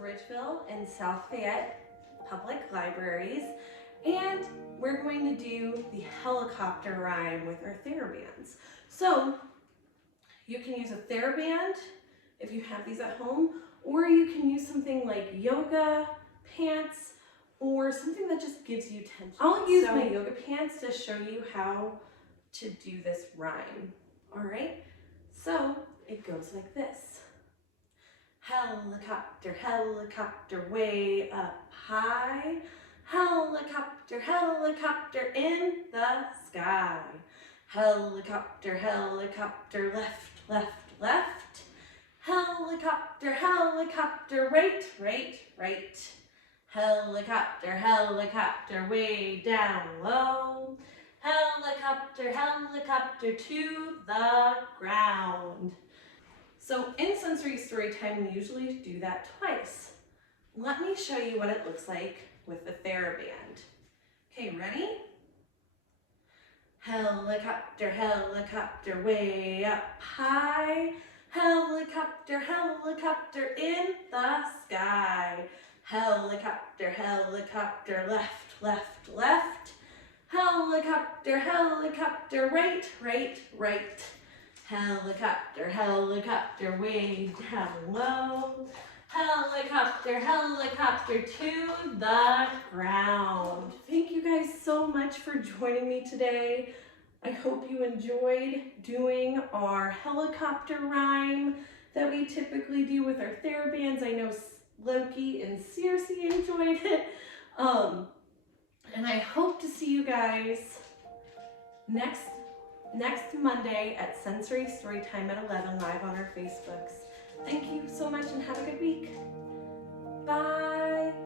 Bridgeville and South Fayette Public Libraries, and we're going to do the helicopter rhyme with our Therabands. So you can use a Theraband if you have these at home, or you can use something like yoga pants or something that just gives you tension. I'll use my yoga pants to show you how to do this rhyme. All right, so it goes like this. Helicopter, helicopter, way up high. Helicopter, helicopter in the sky. Helicopter, helicopter, left, left, left. Helicopter, helicopter, right, right, right. Helicopter, helicopter, way down low. Helicopter, helicopter to the ground. So in Sensory Storytime, we usually do that twice. Let me show you what it looks like with the Theraband. Okay, ready? Helicopter, helicopter, way up high. Helicopter, helicopter in the sky. Helicopter, helicopter, left, left, left. Helicopter, helicopter, right, right, right. Helicopter, helicopter, way down low. Helicopter, helicopter to the ground. Thank you guys so much for joining me today. I hope you enjoyed doing our helicopter rhyme that we typically do with our Therabands. I know Loki and Circe enjoyed it. And I hope to see you guys next Monday at Sensory Storytime at 11 live on our Facebooks. Thank you so much and have a